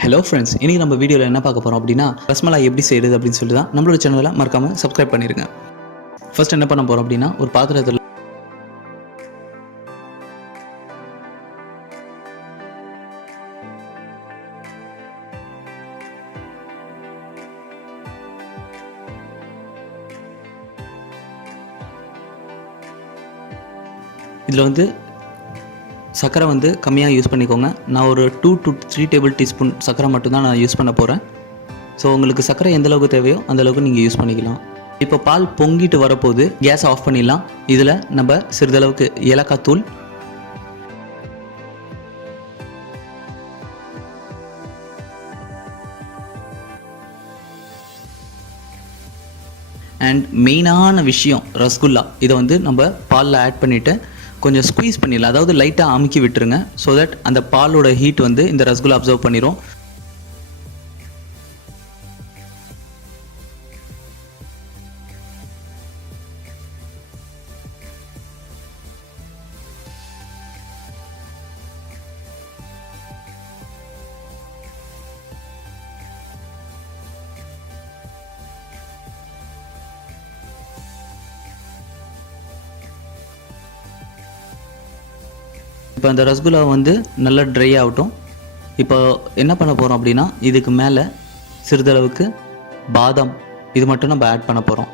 Hello friends, இன்றைக்கி நம்ம வீடியோவில் என்ன பார்க்க போகிறோம் அப்படின்னா ரஸ்மலாய் எப்படி செய்கிறது அப்படின்னு சொல்லிட்டு தான் நம்மளோட சேனலில் மறக்காமல் சப்ஸ்கிரைப் பண்ணிடுங்க. ஃபர்ஸ்ட் என்ன பண்ண போகிறோம் அப்படின்னா ஒரு பாத்திரத்தில் இதில் வந்து சர்க்கரை வந்து கம்மியாக யூஸ் பண்ணிக்கோங்க. நான் ஒரு 2 to 3 டேபிள் டீஸ்பூன் சர்க்கரை மட்டும்தான் நான் யூஸ் பண்ண போகிறேன். ஸோ உங்களுக்கு சர்க்கரை எந்த அளவுக்கு தேவையோ அந்த அளவுக்கு நீங்கள் யூஸ் பண்ணிக்கலாம். இப்போ பால் பொங்கிட்டு வரப்போது கேஸ் ஆஃப் பண்ணிடலாம். இதில் நம்ம சிறிதளவுக்கு ஏலக்காய் தூள், அண்ட் மெயினான விஷயம் ரசகுல்லா. இதை வந்து நம்ம பாலில் ஆட் பண்ணிவிட்டு கொஞ்சம் ஸ்குவீஸ் பண்ணிடலாம், அதாவது லைட்டாக அமுக்கி விட்டுருங்க. ஸோ தட் அந்த பாலோட ஹீட் வந்து இந்த ரசகுல்லா அப்சர்வ் பண்ணிடும். இப்போ அந்த ரசகுல்லா வந்து நல்லா ட்ரை ஆகட்டும். இப்போ என்ன பண்ண போகிறோம் அப்படின்னா இதுக்கு மேலே சிறிதளவுக்கு பாதாம் இது மட்டும் நம்ம ஆட் பண்ண போகிறோம்.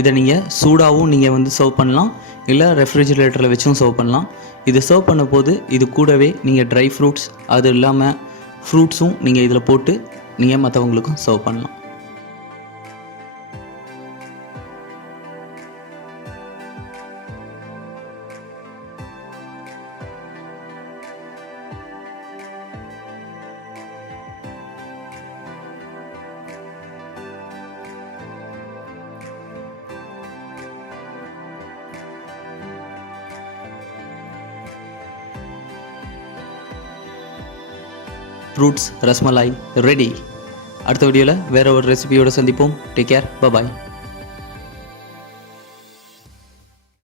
இதை நீங்கள் சூடாகவும் நீங்கள் வந்து சர்வ் பண்ணலாம், இல்லை ரெஃப்ரிஜிரேட்டரில் வச்சும் சர்வ் பண்ணலாம். இது சர்வ் பண்ண போது இது கூடவே நீங்கள் ட்ரை ஃப்ரூட்ஸ் அது இல்லாமல் ஃப்ரூட்ஸும் நீங்கள் இதில் போட்டு நீங்கள் மற்றவங்களுக்கும் சர்வ் பண்ணலாம். Fruits rasmalai ready. அடுத்த வீடியோவில் வேறு ஒரு ரெசிபியோடு சந்திப்போம். டேக் கேர், பாய்.